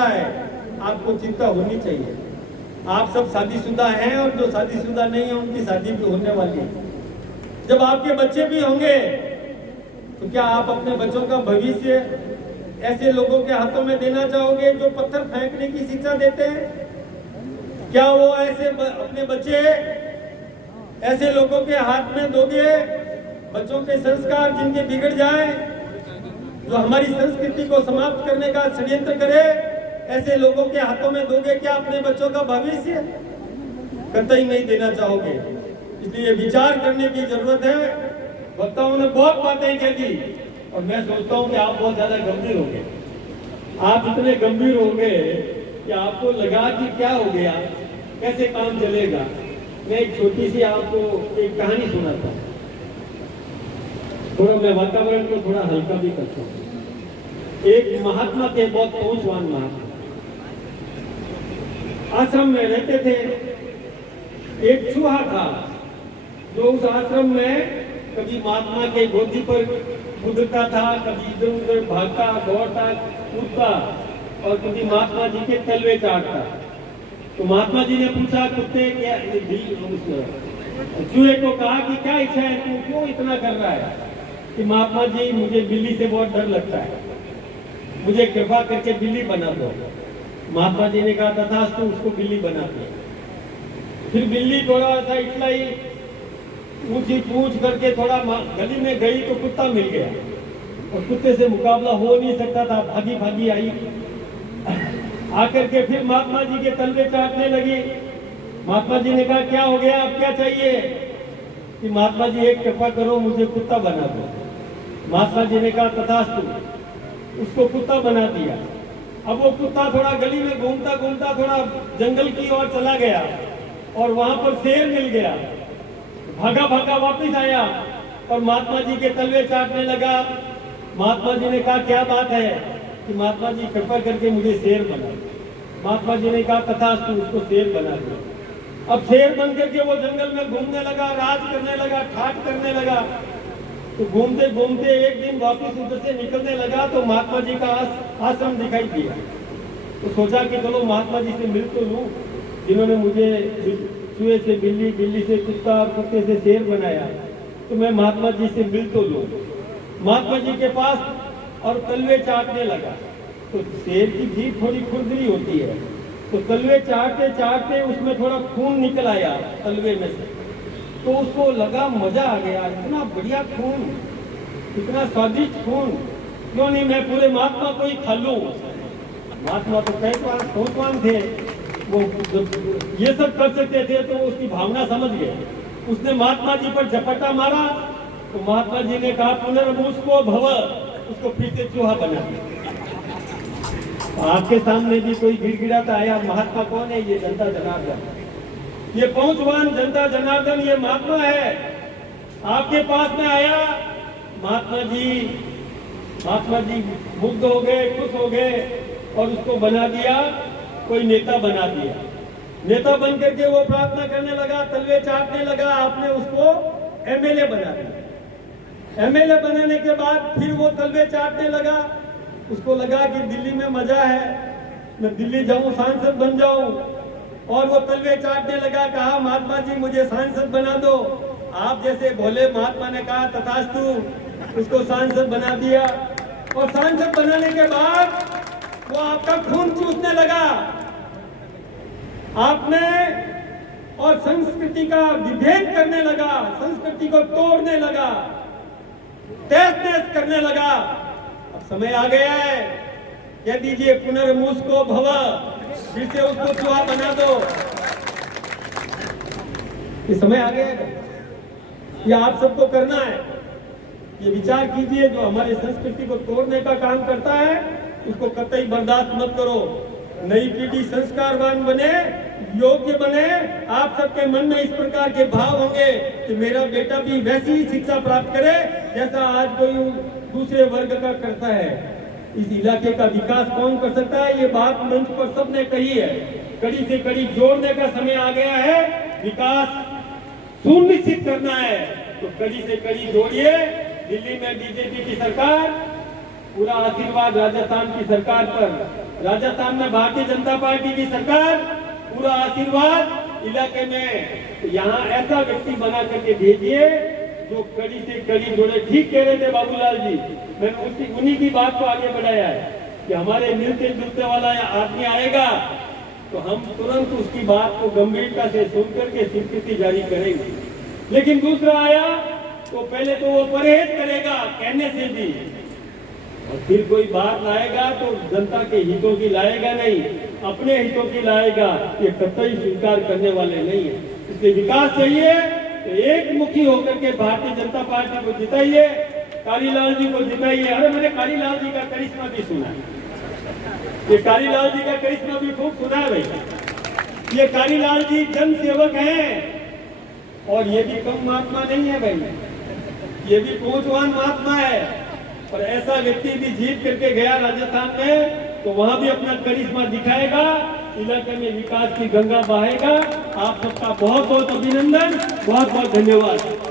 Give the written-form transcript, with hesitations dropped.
रहा है, आपको चिंता होनी चाहिए। आप सब शादीशुदा हैं और जो शादीशुदा नहीं है उनकी शादी भी होने वाली है। जब आपके बच्चे भी होंगे तो क्या आप अपने बच्चों का भविष्य ऐसे लोगों के हाथों में देना चाहोगे जो पत्थर फेंकने की शिक्षा देते हैं? क्या वो ऐसे अपने बच्चे ऐसे लोगों के हाथ में दोगे, बच्चों के संस्कार जिनके बिगड़ जाए, जो हमारी संस्कृति को समाप्त करने का षड्यंत्र करे, ऐसे लोगों के हाथों में दोगे क्या अपने बच्चों का भविष्य? कतई नहीं देना चाहोगे। इसलिए विचार करने की जरूरत है। वक्ताओं ने बहुत बातें कह दी और मैं सोचता हूं कि आप बहुत ज्यादा गंभीर हो गए। आप इतने गंभीर हो गए कि आपको लगा कि क्या हो गया, कैसे काम चलेगा। मैं एक छोटी सी आपको एक कहानी सुनाता हूँ। थोड़ा मैं वातावरण को थोड़ा हल्का भी करता हूँ। एक महात्मा थे, बहुत पहुंचवान महात्मा, आश्रम में रहते थे। एक चूहा था जो उस आश्रम में कभी महात्मा के गोदी पर कूदता था, कभी इधर उधर भागता, दौड़ता, कूदता और कभी महात्मा जी के तलवे चाटता। तो महात्मा जी ने पूछा, कुत्ते क्या चूहे को कहा कि क्या इच्छा है, तू क्यों इतना कर रहा है? कि महात्मा जी मुझे बिल्ली से बहुत डर लगता है, मुझे कृपा करके बिल्ली बना दो। महात्मा जी ने कहा तथास्तु, उसको बिल्ली बना दिया। फिर बिल्ली थोड़ा सा इतना ऊंची पूंछ करके थोड़ा गली में गई तो कुत्ता मिल गया और कुत्ते से मुकाबला हो नहीं सकता था, भागी भागी आई आकर के फिर महात्मा जी के तलवे चाटने लगी। महात्मा जी ने कहा क्या हो गया, अब क्या चाहिए? कि महात्मा जी एक कृपा करो, मुझे कुत्ता बना दो। महात्मा जी ने कहा तथास्तु, उसको कुत्ता बना दिया। अब वो कुत्ता थोड़ा गली में घूमता घूमता थोड़ा जंगल की ओर चला गया और वहां पर शेर मिल गया। भागा भागा वापस आया और महात्मा जी के तलवे चाटने लगा। महात्मा जी ने कहा क्या बात है? कि महात्मा जी कृपा करके मुझे शेर बना। महात्मा जी ने कहा तथास्तु, उसको शेर बना दिया। अब शेर बन करके वो जंगल में घूमने लगा, राज करने लगा, ठाट करने लगा। तो घूमते घूमते एक दिन वापस उधर से निकलने लगा तो महात्मा जी का आश्रम दिखाई दिया। तो सोचा कि चलो महात्मा जी से मिल तो लूं, जिन्होंने मुझे चूहे से बिल्ली, बिल्ली से कुत्ता और कुत्ते से शेर बनाया, तो मैं महात्मा जी से मिल तो लूं। महात्मा जी के पास और तलवे चाटने लगा। तो शेर की जीभ थोड़ी खुरदरी होती है, तो तलवे चाटते चाटते उसमें थोड़ा खून निकल आया तलवे में से। तो उसको लगा मजा आ गया, इतना बढ़िया खून, इतना स्वादिष्ट खून, क्यों नहीं मैं पूरे महात्मा को ही खा लूं। महात्मा तो पहलवान थे, वो ये सब कर सकते थे, तो उसकी भावना समझ गए। उसने महात्मा जी पर झपटा मारा तो महात्मा जी ने कहा पुनर्मुस्को भव, उसको फिर से चूहा बना दिया। आपके सामने भी कोई गिड़गिड़ाता आया, महात्मा कौन है? ये जनता जनार्दन, ये पहुंचवान जनता जनार्दन, ये महात्मा है। आपके पास में आया, महात्मा जी मुग्ध हो गए, खुश हो गए और उसको बना दिया, कोई नेता बना दिया। नेता बन करके वो प्रार्थना करने लगा, तलवे चाटने लगा, आपने उसको एमएलए बना दिया। एमएलए बनाने के बाद फिर वो तलवे चाटने लगा। उसको लगा कि दिल्ली में मजा है, मैं दिल्ली जाऊं, सांसद बन जाऊं, और वो तलवे चाटने लगा। कहा महात्मा जी मुझे सांसद बना दो। आप जैसे भोले महात्मा ने कहा तथास्तु, उसको सांसद बना दिया। और सांसद बनाने के बाद वो आपका खून चूसने लगा, आप में और संस्कृति का विभेद करने लगा, संस्कृति को तोड़ने लगा, तहस नहस करने लगा। अब समय आ गया है, कह दीजिए पुनर्मुस्को भव, फिर से उसको चूहा बना दो। ये समय आ गया है, ये आप सबको करना है। ये विचार कीजिए, जो हमारी संस्कृति को तोड़ने का काम करता है उसको कतई बर्दाश्त मत करो। नई पीढ़ी संस्कारवान बने, योग्य बने। आप सबके मन में इस प्रकार के भाव होंगे कि मेरा बेटा भी वैसी ही शिक्षा प्राप्त करे जैसा आज कोई दूसरे वर्ग का करता है। इस इलाके का विकास कौन कर सकता है? ये बात मंच पर सबने कही है। कड़ी से कड़ी जोड़ने का समय आ गया है। विकास सुनिश्चित करना है तो कड़ी से कड़ी जोड़िए। दिल्ली में बीजेपी की सरकार पूरा आशीर्वाद राजस्थान की सरकार पर। राजस्थान में भारतीय जनता पार्टी की सरकार, पूरा आशीर्वाद इलाके में। यहाँ ऐसा व्यक्ति बना करके भेजिए जो कड़ी से कड़ी जोड़े। ठीक कह रहे थे बाबूलाल जी, मैंने उन्हीं की बात को आगे बढ़ाया है कि हमारे मिलते जुलते वाला आदमी आएगा तो हम तुरंत उसकी बात को गंभीरता से सुन करके स्वीकृति जारी करेंगे। लेकिन दूसरा आया तो पहले तो वो परहेज करेगा कहने से भी, और फिर कोई बात लाएगा तो जनता के हितों की लाएगा नहीं, अपने हितों की लाएगा। ये कतई स्वीकार करने वाले नहीं है। इसलिए विकास चाहिए तो एक मुखी होकर के भारतीय जनता पार्टी को जिताइए, कालीलाल जी को जिताइए। अरे मैंने कालीलाल जी का करिश्मा भी सुना है, ये कालीलाल जी का करिश्मा भी खूब सुना है भाई। ये कालीलाल जी जन सेवक हैं और ये भी कम महात्मा नहीं है भाई, ये भी पहुंचवान महात्मा है। और ऐसा व्यक्ति भी जीत करके गया राजस्थान में तो वहां भी अपना करिश्मा दिखाएगा, इलाके में विकास की गंगा बहाएगा। आप सबका बहुत बहुत अभिनंदन, बहुत बहुत धन्यवाद।